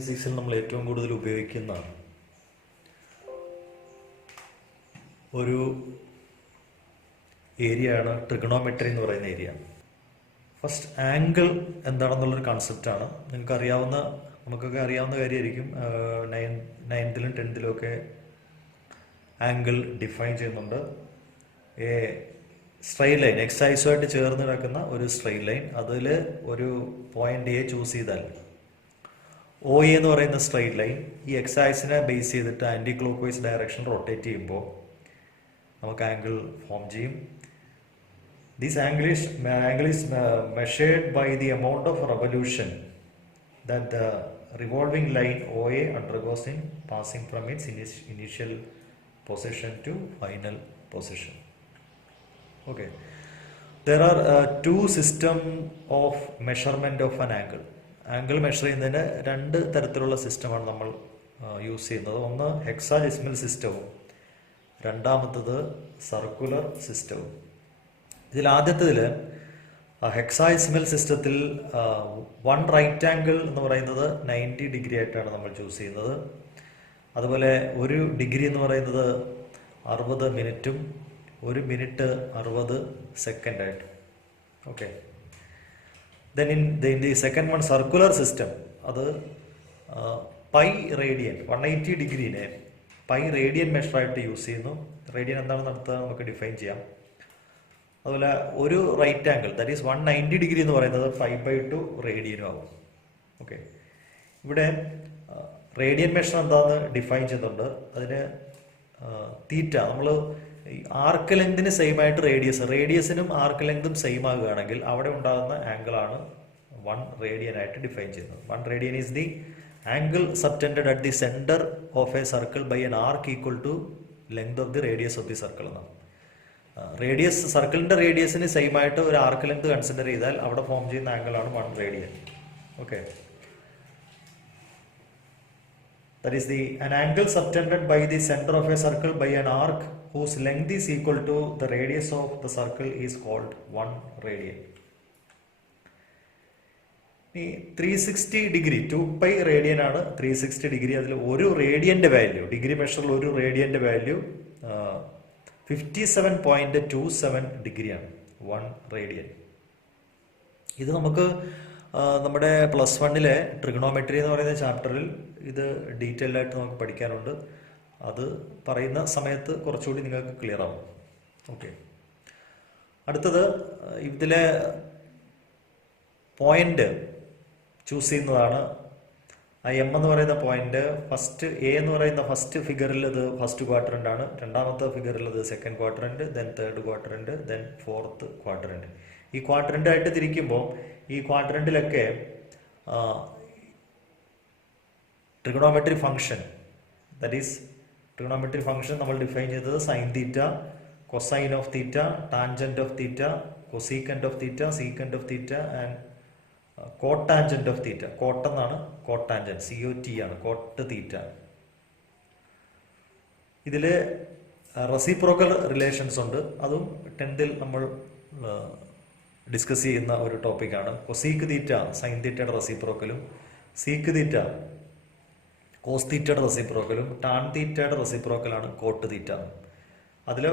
ഫിസിക്സിൽ നമ്മൾ ഏറ്റവും കൂടുതൽ ഉപയോഗിക്കുന്ന ഒരു ഏരിയയാണ് ട്രിഗണോമെട്രി എന്ന് പറയുന്ന ഏരിയ. ഫസ്റ്റ് ആംഗിൾ എന്താണെന്നുള്ളൊരു കൺസെപ്റ്റാണ്. നമുക്കൊക്കെ അറിയാവുന്ന കാര്യമായിരിക്കും. നയൻത്തിലും 10th ഒക്കെ ആംഗിൾ ഡിഫൈൻ ചെയ്യുന്നുണ്ട്. എ സ്ട്രെയിറ്റ് ലൈൻ, എക്സൈസുമായിട്ട് ചേർന്ന് കിടക്കുന്ന ഒരു സ്ട്രെയിറ്റ് ലൈൻ, അതിൽ ഒരു പോയിന്റ് എ ചൂസ് ചെയ്താൽ ഒ എ എന്ന് പറയുന്ന സ്ട്രെയിറ്റ് ലൈൻ ഈ എക്സൈസിനെ ബേസ് ചെയ്തിട്ട് anticlockwise direction rotate ചെയ്യുമ്പോൾ നമുക്ക് ആംഗിൾ ഫോം ചെയ്യും. This angle is measured by the amount of revolution that the revolving line OA undergoes in passing from its initial position to final position. Okay. There are two systems of measurement of an angle. Angle measure ചെയ്യുന്നതിന് രണ്ട് തരത്തിലുള്ള സിസ്റ്റമാണ് നമ്മൾ use ചെയ്യുന്നത്. ഒന്ന് hexadecimal സിസ്റ്റവും രണ്ടാമത്തത് circular സിസ്റ്റവും. ഇതിൽ ആദ്യത്തിൽ ഹെക്സാഡെസിമൽ സിസ്റ്റത്തിൽ വൺ റൈറ്റ് ആംഗിൾ എന്ന് പറയുന്നത് 90 ഡിഗ്രി ആയിട്ടാണ് നമ്മൾ ചൂസ് ചെയ്യുന്നത്. അതുപോലെ ഒരു ഡിഗ്രി എന്ന് പറയുന്നത് 60 മിനിറ്റും 1 മിനിറ്റ് 60 സെക്കൻഡായിട്ടും. Okay. Then in the second one circular system, അത് പൈ റേഡിയൻ 180 ഡിഗ്രീനെ പൈ റേഡിയൻ മെഷറായിട്ട് യൂസ് ചെയ്യുന്നു. റേഡിയൻ എന്താണെന്ന് അടുത്ത നമുക്ക് ഡിഫൈൻ ചെയ്യാം. അതുപോലെ ഒരു right angle that is 190 degree എന്ന് പറയുന്നത് 5/2 റേഡിയനും ആകും. ഓക്കെ. ഇവിടെ റേഡിയൻ മെഷർ എന്താണെന്ന് ഡിഫൈൻ ചെയ്യുന്നുണ്ട്. അതിന് തീറ്റ, നമ്മൾ ആർക്ക് ലെങ്തിന് സെയിം ആയിട്ട് റേഡിയസിനും ആർക്ക് ലെങ്തും സെയിം ആകുകയാണെങ്കിൽ അവിടെ ഉണ്ടാകുന്ന ആംഗിളാണ് 1 റേഡിയൻ ആയിട്ട് ഡിഫൈൻ ചെയ്യുന്നത്. 1 radian is the angle subtended at the centre of a circle by an arc equal to length of the radius of the circle എന്നാണ്. സർക്കിളിന്റെ റേഡിയസിന് സെയിം ആയിട്ട് ഒരു ആർക്ക് ലെങ്ത് കൺസിഡർ ചെയ്താൽ അവിടെ ഫോം ചെയ്യുന്ന ആംഗിളാണ് 1 radian. Okay. That is an angle subtended by the center of a circle by an arc whose length is equal to the radius of the circle is called 1 radian. 360 degree 2π radian ആണ് 360 degree. അതിൽ ഒരു റേഡിയന്റെ value, degree മെഷറിൽ ഒരു റേഡിയന്റെ value 57.27 ഡിഗ്രിയാണ് 1 radian. ഇത് നമുക്ക് നമ്മുടെ +1 trigonometry എന്ന് പറയുന്ന ചാപ്റ്ററിൽ ഇത് ഡീറ്റെയിൽഡ് ആയിട്ട് നമുക്ക് പഠിക്കാനുണ്ട്. അത് പറയുന്ന സമയത്ത് കുറച്ചുകൂടി നിങ്ങൾക്ക് ക്ലിയർ ആവും. ഓക്കെ. അടുത്തത് ഇതിലെ പോയിന്റ് ചൂസ് ചെയ്യുന്നതാണ്. ആ എം എന്ന് പറയുന്ന പോയിന്റ് ഫസ്റ്റ് എ എന്ന് പറയുന്ന ഫസ്റ്റ് ഫിഗറിൽ അത് ഫസ്റ്റ് ക്വാഡ്രന്റ് ആണ്, രണ്ടാമത്തെ ഫിഗറിൽ അത് second quadrant, then third quadrant, then fourth quadrant. ഈ ക്വാഡ്രന്റ് ആയിട്ട് തിരിക്കുമ്പോൾ ഈ ക്വാഡ്രന്റിലൊക്കെ trigonometry function, that is trigonometry function നമ്മൾ ഡിഫൈൻ ചെയ്തത് sine theta, cosine of theta, tangent of theta, cosecant of theta, secant of theta and cotangent of theta. Cot എന്നാണ് cotangent, COT ആണ്, coat തീറ്റ. ഇതില് റെസിപ്രോക്കൽ റിലേഷൻസ് ഉണ്ട്. അതും 10th നമ്മൾ discuss ചെയ്യുന്ന ഒരു ടോപ്പിക്കാണ്. കൊസീക്ക് തീറ്റ സൈൻ തീറ്റയുടെ റെസിപ്രോക്കലും, സീക്ക് തീറ്റ കോസ് തീറ്റയുടെ റെസിപ്രോക്കലും, ടാൻ തീറ്റയുടെ റെസിപ്രോക്കലാണ് കോട്ട് തീറ്റ. അതിൽ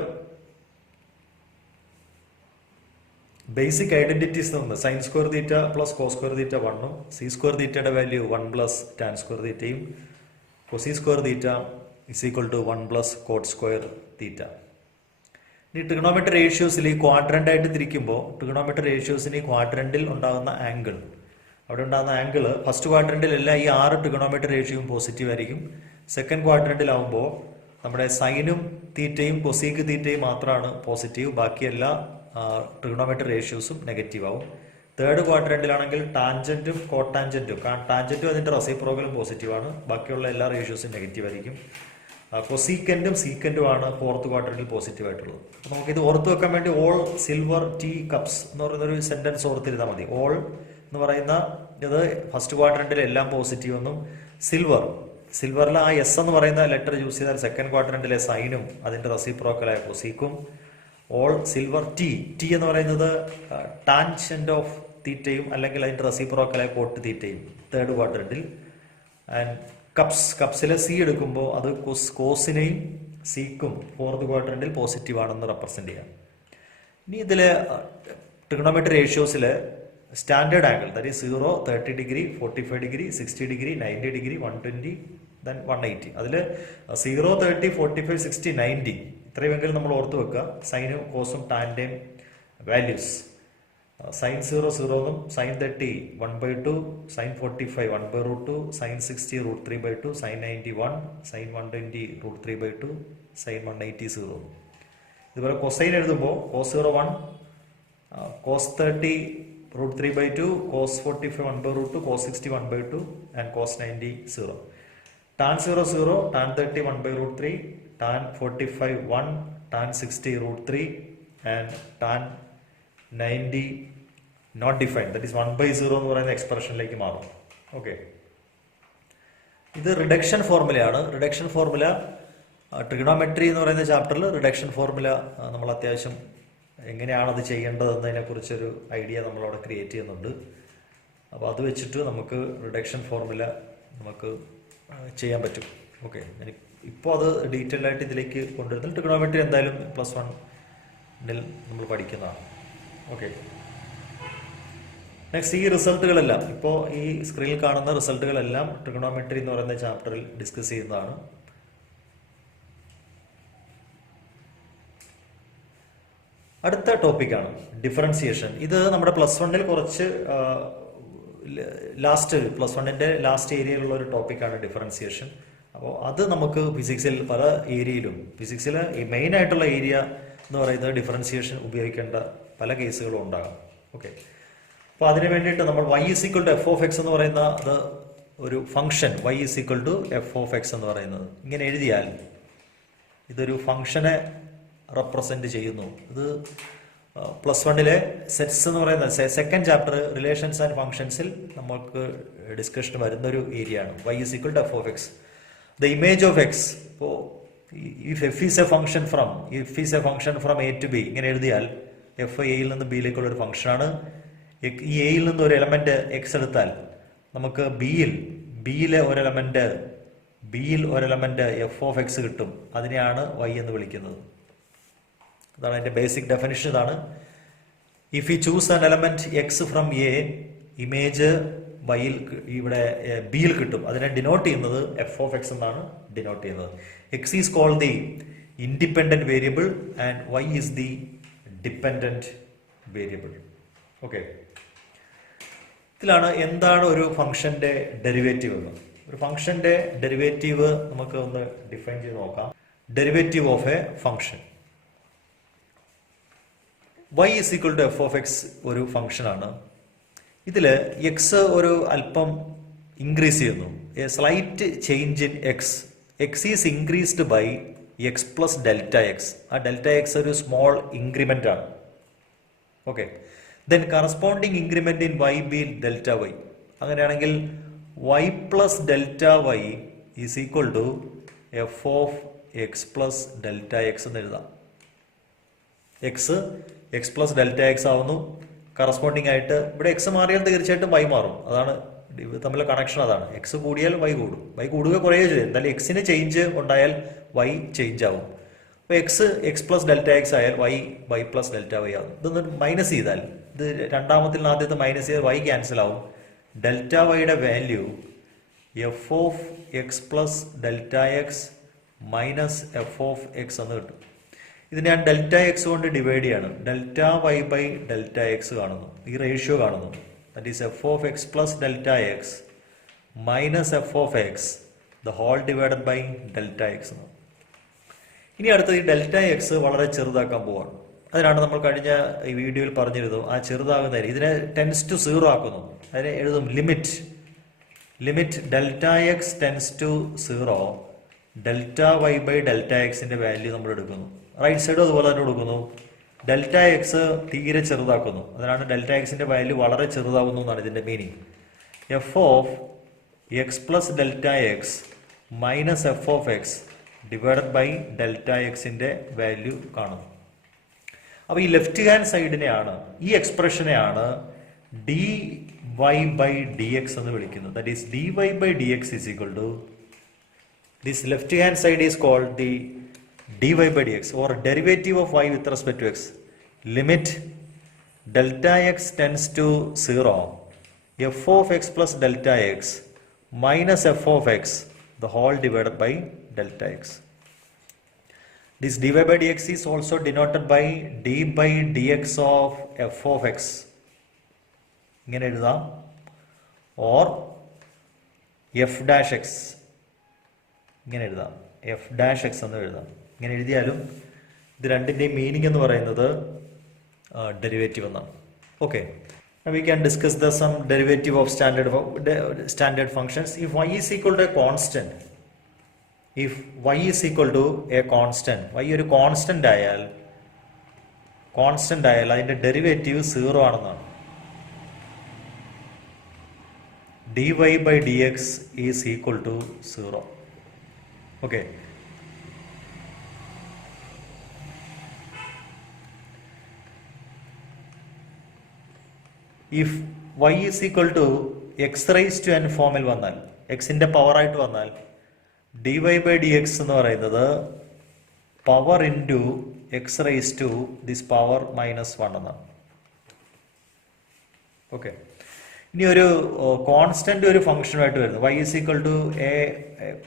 ബേസിക് ഐഡന്റിറ്റീസ് ഉണ്ട്. Sine square theta plus cos square theta 1ഉം, സി സ്ക്വയർ തീറ്റയുടെ വാല്യൂ 1 പ്ലസ് ടാൻ സ്ക്വയർ തീറ്റയും, cosec square theta is equal to 1 plus cot square theta. ഈ trigonometry റേഷ്യോസിൽ ഈ quadrant ആയിട്ട് തിരിക്കുമ്പോൾ ട്രിഗണോമെട്രി റേഷ്യോസിന് ഈ ക്വാഡ്രന്റിൽ ഉണ്ടാകുന്ന ആംഗിൾ, അവിടെ ഉണ്ടാകുന്ന ആംഗിൾ ഫസ്റ്റ് ക്വാഡ്രന്റിലെല്ലാം ഈ 6 ട്രിഗണോമെട്രി റേഷ്യോയും പോസിറ്റീവ് ആയിരിക്കും. സെക്കൻഡ് ക്വാഡ്രന്റിലാവുമ്പോൾ നമ്മുടെ സൈനും തീറ്റയും കൊസീക്ക് തീറ്റയും മാത്രമാണ് പോസിറ്റീവ്, ബാക്കിയെല്ലാ ട്രിഗണോമെട്രി റേഷ്യോസും നെഗറ്റീവ് ആവും. തേർഡ് ക്വാഡ്രന്റിലാണെങ്കിൽ ടാൻജന്റും കോട്ടാൻജന്റും, ടാൻജന്റും അതിന്റെ റെസിപ്രോക്കലും പോസിറ്റീവ് ആണ്, ബാക്കിയുള്ള എല്ലാ റേഷ്യോസും നെഗറ്റീവ് ആയിരിക്കും. കൊസീക്കന്റും സീക്കന്റും ആണ് ഫോർത്ത് ക്വാഡ്രന്റിൽ പോസിറ്റീവ് ആയിട്ടുള്ളത്. അപ്പോൾ നമുക്കിത് ഓർത്ത് വെക്കാൻ വേണ്ടി ഓൾ സിൽവർ ടീ കപ്സ് എന്ന് പറയുന്നൊരു സെന്റൻസ് ഓർത്തിരുന്നാൽ മതി. ഓൾ എന്ന് പറയുന്ന ഇത് ഫസ്റ്റ് ക്വാഡ്രന്റിൽ എല്ലാം പോസിറ്റീവ് എന്നും, സിൽവറിൽ ആ എസ് എന്ന് പറയുന്ന ലെറ്റർ യൂസ് ചെയ്താൽ സെക്കൻഡ് ക്വാഡ്രന്റിലെ സൈനും അതിന്റെ റെസിപ്രോക്കലായ കൊസീക്കും, ഓൾ സിൽവർ ടി എന്ന് പറയുന്നത് ടാൻജന്റ് ഓഫ് തീറ്റയും അല്ലെങ്കിൽ അതിന്റെ റെസിപ്രോക്കലായ കോട്ട് തീറ്റയും തേർഡ് ക്വാഡ്രന്റിൽ, ആൻഡ് കപ്സിലെ സി എടുക്കുമ്പോൾ അത് കോസിനെയും സിക്കും ഫോർത്ത് ക്വാഡ്രന്റിൽ പോസിറ്റീവ് ആണെന്ന് റെപ്രസെന്റ് ചെയ്യാം. ഇനി ഇതിൽ ട്രിഗണോമെട്രി റേഷ്യോസിൽ standard angle that is 0, 30 degree, 45 degree, 60 degree, 90 degree, 120, then 180. അതിൽ 0, 30, 45, 60, 90 ഇത്രയുമെങ്കിലും നമ്മൾ ഓർത്ത് വെക്കുക. സൈനും കോസും ടാൻ്റെയും വാല്യൂസ്. സൈൻ 0 0 എന്നും, sine 30 1/2, sine 45 1/√2, sine 60 √3/2, sine 90 1, sine 120 √3/2, sine 180 0. ഇതുപോലെ കൊസൈൻ എഴുതുമ്പോൾ cos 0 1, cos 30 √3/2, cos 45 1/√2, cos 60 1/2 and cos 90 0. Tan 0 0, tan 30 1/√3, tan 45 1, tan 60 √3 and tan 90 not defined that is 1/0 എന്ന് പറയുന്ന എക്സ്പ്രഷനിലേക്ക് മാറും. ഓക്കെ, ഇത് റിഡക്ഷൻ ഫോർമുലയാണ്. റിഡക്ഷൻ ഫോർമുല ട്രിഗണോമെട്രി എന്ന് പറയുന്ന ചാപ്റ്ററിൽ റിഡക്ഷൻ ഫോർമുല നമ്മൾ അത്യാവശ്യം എങ്ങനെയാണ് അത് ചെയ്യേണ്ടതെന്നതിനെ കുറിച്ചൊരു ഐഡിയ നമ്മളവിടെ ക്രിയേറ്റ് ചെയ്യുന്നുണ്ട്. അപ്പോൾ അത് വെച്ചിട്ട് നമുക്ക് റിഡക്ഷൻ ഫോർമുല നമുക്ക് ചെയ്യാൻ പറ്റും. ഓക്കെ, ഇപ്പോൾ അത് ഡീറ്റെയിൽ ആയിട്ട് ഇതിലേക്ക് കൊണ്ടുവരുന്നത് ട്രിഗണോമെട്രി എന്തായാലും +1 നമ്മൾ പഠിക്കുന്നതാണ്. ഓക്കെ, നെക്സ്റ്റ് ഈ റിസൾട്ടുകളെല്ലാം ഇപ്പോൾ ഈ സ്ക്രീനിൽ കാണുന്ന റിസൾട്ടുകളെല്ലാം ട്രിഗണോമെട്രി എന്ന് പറയുന്ന ചാപ്റ്ററിൽ ഡിസ്കസ് ചെയ്യുന്നതാണ്. അടുത്ത ടോപ്പിക്കാണ് ഡിഫറൻസിയേഷൻ. ഇത് നമ്മുടെ +1 കുറച്ച് +1 ലാസ്റ്റ് ഏരിയയിലുള്ള ഒരു ടോപ്പിക്കാണ് ഡിഫറൻസിയേഷൻ. അപ്പോൾ അത് നമുക്ക് ഫിസിക്സിൽ പല ഏരിയയിലും, ഫിസിക്സിൽ ഈ മെയിൻ ആയിട്ടുള്ള ഏരിയ എന്ന് പറയുന്നത് ഡിഫറൻസിയേഷൻ ഉപയോഗിക്കേണ്ട പല കേസുകളും ഉണ്ടാകാം. ഓക്കെ, അപ്പോൾ അതിന് വേണ്ടിയിട്ട് നമ്മൾ y = f(x) എന്ന് പറയുന്ന അത് ഒരു ഫംഗ്ഷൻ y = f(x) എന്ന് പറയുന്നത് ഇങ്ങനെ എഴുതിയാൽ ഇതൊരു ഫംഗ്ഷനെ റെപ്രസെന്റ് ചെയ്യുന്നു. ഇത് +1 സെറ്റ്സ് എന്ന് പറയുന്ന സെക്കൻഡ് ചാപ്റ്റർ റിലേഷൻസ് ആൻഡ് ഫംഗ്ഷൻസിൽ നമുക്ക് ഡിസ്കഷൻ വരുന്നൊരു ഏരിയ ആണ്. y = f(x). The image of x, ഇപ്പോൾ if f is a function from a to b ഇങ്ങനെ എഴുതിയാൽ എഫ് എയിൽ നിന്ന് ബിയിലേക്കുള്ള ഒരു ഫംഗ്ഷനാണ്. ഈ എയിൽ നിന്ന് ഒരു എലമെന്റ് എക്സ് എടുത്താൽ നമുക്ക് ബിയിലെ ഒരു എലമെന്റ് f(x) കിട്ടും. അതിനെയാണ് y എന്ന് വിളിക്കുന്നത്. അതാണ് അതിന്റെ ബേസിക് ഡെഫിനിഷൻ. ഇതാണ്, if you choose an element X from A, image വൈയിൽ ഇവിടെ ബിയിൽ കിട്ടും. അതിനെ ഡിനോട്ട് ചെയ്യുന്നത് f(x) എന്നാണ് ഡിനോട്ട് ചെയ്യുന്നത്. X is called the independent variable and y is the dependent variable. Okay, ഇതിലാണ് എന്താണ് ഒരു ഫംഗ്ഷന്റെ ഡെറിവേറ്റീവ് എന്ന്. ഒരു ഫംഗ്ഷന്റെ ഡെറിവേറ്റീവ് നമുക്ക് ഒന്ന് ഡിഫൈൻ ചെയ്ത് നോക്കാം. Derivative of A function y = f(x) ഒരു ഫംഗ്ഷനാണ്. ഇതിൽ എക്സ് ഒരു അല്പം ഇൻക്രീസ് ചെയ്യുന്നു. A slight change in x is increased by x + Δx. ആ Δx ഒരു സ്മോൾ ഇൻക്രിമെന്റ് ആണ്. Okay, then corresponding increment in y be Δy. അങ്ങനെയാണെങ്കിൽ y + Δy is equal to f(x + Δx) എന്ന് എഴുതാം. x + Δx ആവുന്നു. Corresponding ആയിട്ട് ഇവിടെ x മാറിയാൽ തീർച്ചയായിട്ടും y മാറും. അതാണ് തമ്മിലെ കണക്ഷൻ. അതാണ്, x കൂടിയാൽ y കൂടും. y കൂടുക കുറയുക ചെയ്യും. എന്തായാലും എക്സിന് ചേഞ്ച് ഉണ്ടായാൽ y ചേഞ്ച് ആവും. അപ്പോൾ x + Δx ആയാൽ y + Δy ആവും. ഇതൊന്ന് മൈനസ് ചെയ്താൽ, ഇത് രണ്ടാമത്തിൽ ആദ്യത്തെ മൈനസ് ചെയ്താൽ y ക്യാൻസൽ ആവും. Δyയുടെ വാല്യൂ f(x + Δx - f(x) എന്ന് കിട്ടും. ഇത് ഞാൻ Δx കൊണ്ട് ഡിവൈഡ് ചെയ്യാണ്. Δy/Δx കാണുന്നു, ഈ റേഷ്യോ കാണുന്നു. That is f(x + Δx - f(x) the whole divided by Δx. ഇനി അടുത്തത് ഈ Δx വളരെ ചെറുതാക്കാൻ പോവാണ്. അതിനാണ് നമ്മൾ കഴിഞ്ഞ ഈ വീഡിയോയിൽ പറഞ്ഞിരുന്നു, ആ ചെറുതാകുന്ന ഇതിനെ ടെൻസ് ടു 0 ആക്കുന്നു. അതിനെ എഴുതും limit Δx tense to 0, Δy/Δx value നമ്മൾ എടുക്കുന്നു. റൈറ്റ് സൈഡും അതുപോലെ തന്നെ കൊടുക്കുന്നു. Δx തീരെ ചെറുതാക്കുന്നു. അതിനാണ് Δx വാല്യൂ വളരെ ചെറുതാകുന്നു എന്നാണ് ഇതിന്റെ meaning. f(x + Δx - f(x) divided by Δx value കാണുന്നു. അപ്പോൾ ഈ ലെഫ്റ്റ് ഹാൻഡ് സൈഡിനെയാണ്, ഈ എക്സ്പ്രഷനെയാണ് d y by D X എന്ന് വിളിക്കുന്നത്. That is d y by D x is equal to this left hand side is called the dy by dx or derivative of y with respect to x. Limit delta x tends to 0, f of x plus delta x minus f of x the whole divided by delta x. This dy by dx is also denoted by d by dx of f of x. ഇങ്ങനെ എഴുതാം, or f dash x ഇങ്ങനെ എഴുതാം, f dash x എന്ന് എഴുതാം. ഇങ്ങനെ എഴുതിയാലും ഇത് രണ്ടിൻ്റെയും മീനിങ് എന്ന് പറയുന്നത് ഡെറിവേറ്റീവ് എന്നാണ്. Okay, we can discuss the some derivative of standard functions. If y is equal to a constant, if y is equal to a constant, y ഒരു കോൺസ്റ്റന്റ് ആയാൽ അതിന്റെ ഡെറിവേറ്റീവ് 0 ആണെന്നാണ്. dy by dx is equal to 0. Okay, if y is equal to x raised to n ഫോമിൽ വന്നാൽ, എക്സിന്റെ power ആയിട്ട് വന്നാൽ dy by dx എന്ന് പറയുന്നത് power into x raise to this power -1 എന്നാണ്. ഓക്കെ, ഇനി ഒരു കോൺസ്റ്റന്റ് ഒരു ഫംഗ്ഷനുമായിട്ട് വരുന്നു. y is equal to a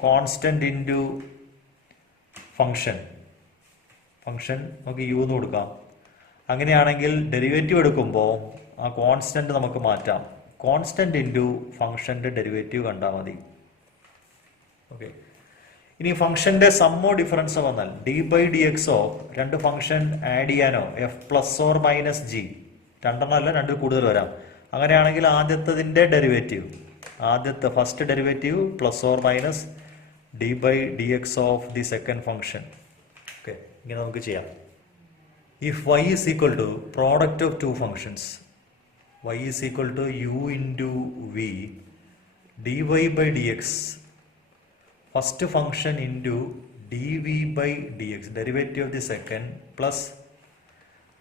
constant into function നമുക്ക് u എന്ന് കൊടുക്കാം. അങ്ങനെയാണെങ്കിൽ ഡെറിവേറ്റീവ് എടുക്കുമ്പോൾ ആ കോൺസ്റ്റന്റ് നമുക്ക് മാറ്റാം. കോൺസ്റ്റന്റ് ഇൻറ്റു ഫംഗ്ഷന്റെ ഡെറിവേറ്റീവ് കണ്ടാൽ മതി. ഓക്കെ, ഇനി ഫംഗ്ഷന്റെ സമ്മോ ഡിഫറൻസോ വന്നാൽ ഡി ബൈ ഡി എക്സോ, രണ്ട് ഫംഗ്ഷൻ ആഡ് ചെയ്യാനോ F plus or minus G, രണ്ടെണ്ണം അല്ല രണ്ടിൽ കൂടുതൽ വരാം. അങ്ങനെയാണെങ്കിൽ ആദ്യത്തതിന്റെ derivative, first derivative plus or minus D by D X of the second function. Okay, ഇങ്ങനെ നമുക്ക് ചെയ്യാം. If y is equal to product of two functions, y is equal to u into v dy by dx, first function into dv by dx, derivative of the second, plus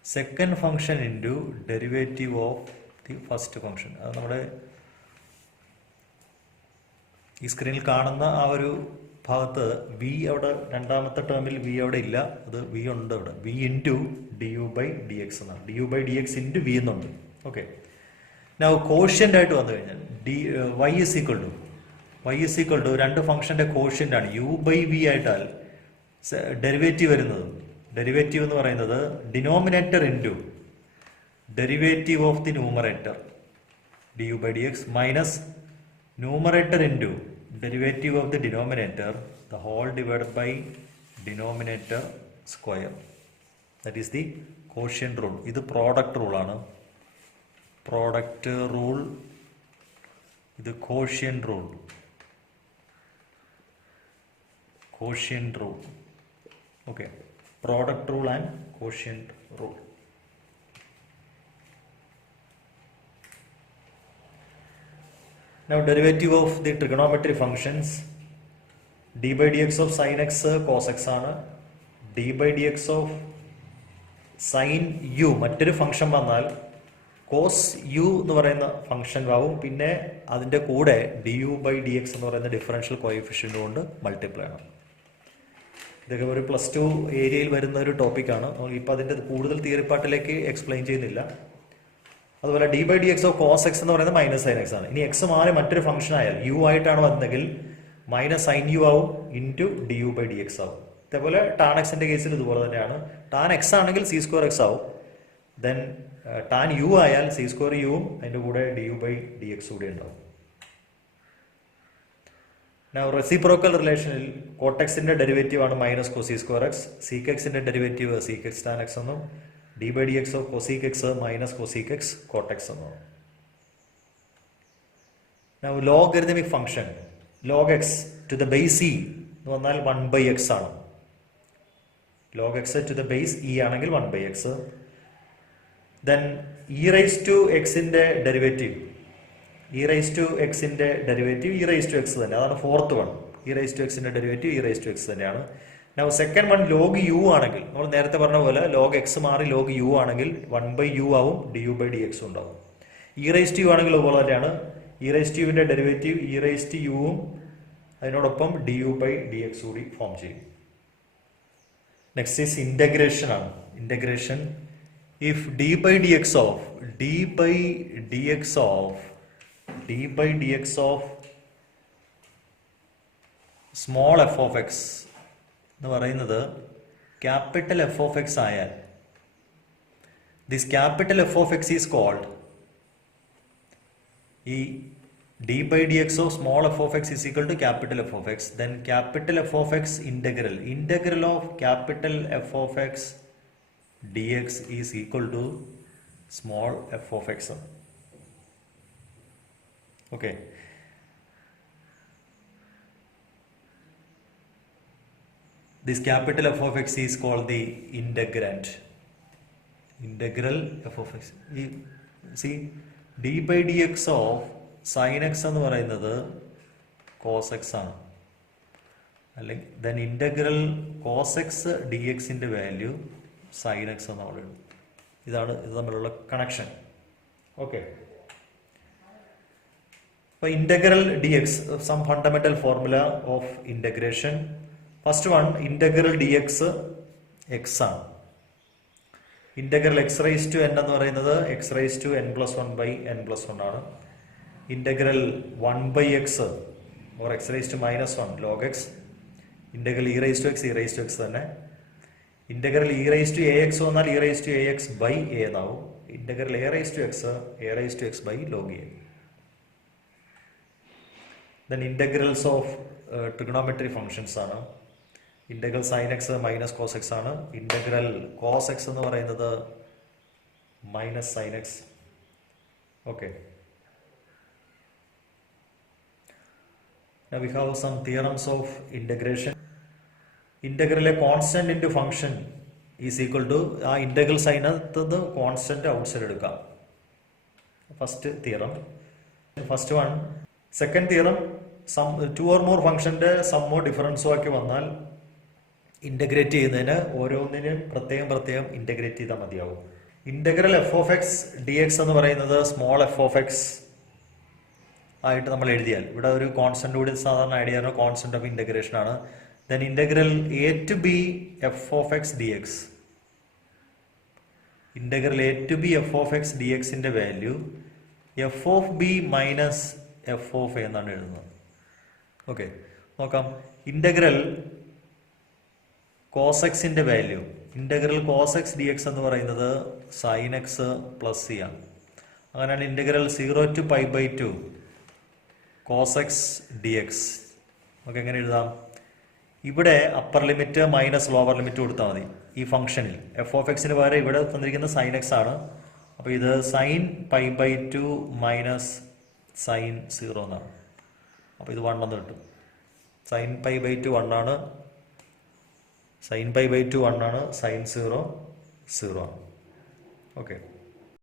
second function into derivative of the first function. അത് നമ്മുടെ ഈ സ്ക്രീനിൽ കാണുന്ന ആ ഒരു ഭാഗത്ത് V അവിടെ രണ്ടാമത്തെ ടേമിൽ വി അവിടെ ഇല്ല, അത് വി ഉണ്ട് അവിടെ. V into D U by D X എന്നാണ്, D U by D X into V എന്നുണ്ട്. ഓക്കെ, now കോഷ്യൻ്റ് ആയിട്ട് വന്നു കഴിഞ്ഞാൽ y is equal to രണ്ട് ഫംഗ്ഷന്റെ കോഷ്യൻ്റ് ആണ് u ബൈ വി ആയിട്ടാൽ ഡെറിവേറ്റീവ് വരുന്നത്. ഡെറിവേറ്റീവ് എന്ന് പറയുന്നത് denominator into derivative of the numerator d U by D x minus numerator into derivative of the denominator the whole divided by denominator square. That is the quotient rule. ഇത് product rule ആണ്. Product rule, ഇത് quotient rule. Okay, product rule and quotient rule. Now derivative of the trigonometry functions, d by dx of sin x cos x ആണ്. d by dx of sin u മറ്റൊരു function വന്നാൽ cos u എന്ന് പറയുന്ന function ആവും. പിന്നെ അതിൻ്റെ കൂടെ D U by D X എന്ന് പറയുന്ന ഡിഫറൻഷ്യൽ കോഎഫിഷ്യൻ്റ് കൊണ്ട് മൾട്ടിപ്ലൈ ആണ്. ഇതൊക്കെ ഒരു +2 ഏരിയയിൽ വരുന്ന ഒരു ടോപ്പിക്കാണ്. ഇപ്പോൾ അതിൻ്റെ കൂടുതൽ തിയറി പാർട്ടിലേക്ക് എക്സ്പ്ലെയിൻ ചെയ്യുന്നില്ല. അതുപോലെ d by D X of cos x എന്ന് പറയുന്നത് മൈനസ് സൈൻ എക്സ് ആണ്. ഇനി എക്സ് മാറി മറ്റൊരു ഫംഗ്ഷൻ ആയാൽ യു ആയിട്ടാണ് വന്നെങ്കിൽ മൈനസ് സൈൻ യു ആവും into D U by D X ആവും. അതേപോലെ ടാൻ എക്സിന്റെ കേസിൽ ഇതുപോലെ തന്നെയാണ്. ടാൻ എക്സ് ആണെങ്കിൽ സി സ്ക്വയർ എക്സ് ആവും. ദെൻ ടാൻ യുവും ആയാൽ സി സ്ക്വയർ യുവും അതിൻ്റെ കൂടെ D U by D X കൂടി ഉണ്ടാവും. റെസിപ്രോക്കൽ റിലേഷനിൽ കോട്ടെക്സിന്റെ ഡെറിവേറ്റീവ് ആണ് minus cosec square X, sec എക്സിന്റെ derivative sec X tan X എന്നും D by D X of cosec X minus cosec X cot x എന്നാണ്. Logarithmic function log X to the base E എന്ന് പറഞ്ഞാൽ 1/x ആണ്. Log X to the base E ആണെങ്കിൽ 1/x. Then E raise to എക്സിന്റെ derivative, E raise to എക്സിന്റെ derivative E raise to X തന്നെ, അതാണ് fourth one. E raise to എക്സിന്റെ derivative E raise to X തന്നെയാണ്. Second one log U ആണെങ്കിൽ നമ്മൾ നേരത്തെ പറഞ്ഞ പോലെ ലോഗ് എക്സ് മാറി ലോഗ് യു ആണെങ്കിൽ 1/u ആവും, D U by D X ഉണ്ടാവും. ഇ റൈസ് ടു യു ആണെങ്കിൽ അതുപോലെ തന്നെയാണ്. ഇ റൈസ് ടു യുവിന്റെ ഡെറിവേറ്റീവ് ഇ റൈസ് ടു യുവും അതിനോടൊപ്പം D U by D X കൂടി ഫോം ചെയ്യും. നെക്സ്റ്റ് ഈസ് ഇന്റഗ്രേഷൻ ആണ്. Integration if D by D X of small F of X എന്ന് പറയുന്നത് ക്യാപിറ്റൽ എഫ് ഓഫ് എക്സ് ആയാൽ this capital F of X is called the d by dx of small f of x is equal to capital F of x. Then capital F of x integral of capital F of x dx is equal to small f of x. Okay. This capital F of x is called the integrand. Integral f of x. See, d by dx of sin x എന്ന് പറയുന്നത് cos x ആണ്. അല്ലെങ്കിൽ then integral cos x dx-ന്റെ value sin x എന്ന് പറയുന്നത്. ഇതാണ് ഇത് തമ്മിലുള്ള കണക്ഷൻ. ഓക്കെ. അപ്പോൾ integral D X some fundamental formula of integration. First one integral D X X ആണ്. Integral X raise to N എന്ന് പറയുന്നത് X raise to N plus one by N plus one ആണ്. Integral 1 by x or x raised to minus 1 log x. Integral e raised to x തന്നെ. Integral e raised to ax വന്നാൽ e raised to ax by a എന്നാവും. Integral a raised to x by log a. Then integrals of trigonometry functions ആണ്. Integral sin x minus cos x ആണ്. Integral cos x എന്ന് പറയുന്നത് minus sin x. Okay. Now we have some theorems of integration. Integral a constant into function is equal to ആ integral സൈനത്ത് constant outside എടുക്കാം. First theorem. First one. Second theorem two or more ഫംഗ്ഷന്റെ സമ്മോ ഡിഫറൻസോ ആക്കി വന്നാൽ integrate ചെയ്യുന്നതിന് ഓരോന്നിനും പ്രത്യേകം integrate ചെയ്താൽ മതിയാവും. Integral F of X D X എന്ന് പറയുന്നത് സ്മോൾ എഫ് ഓഫ് എക്സ് ആയിട്ട് നമ്മൾ എഴുതിയാൽ ഇവിടെ ഒരു കോൺസ്റ്റന്റ് കൂടി സാധാരണ ആഡ് ചെയ്യാനോ കോൺസ്റ്റന്റ് ഓഫ് ഇന്റഗ്രേഷൻ ആണ്. Then integral A to B F of X D X. Integral A to B F of X D എക്സിന്റെ value F of B minus F of A എന്നാണ് എഴുതുന്നത്. Okay, നോക്കാം. Integral cos എക്സിന്റെ value integral cos X D X എന്ന് പറയുന്നത് sine X plus C ആണ്. അങ്ങനെയാണ് integral 0 to π by 2 cos x dx. നമുക്ക് എങ്ങനെ എഴുതാം? ഇവിടെ upper limit minus lower limit കൊടുത്താൽ മതി. ഈ ഫംഗ്ഷനിൽ എഫ് ഓഫ് എക്സിന് പകരം ഇവിടെ തന്നിരിക്കുന്ന സൈൻ എക്സ് ആണ്. അപ്പോൾ ഇത് സൈൻ π by 2 മൈനസ് സൈൻ 0 എന്നാണ്. അപ്പോൾ ഇത് 1 എന്ന് കിട്ടും. സൈൻ π by 2 1 ആണ്. സൈൻ π by 2 1 ആണ്. സൈൻ 0 0 ആണ്. ഓക്കെ.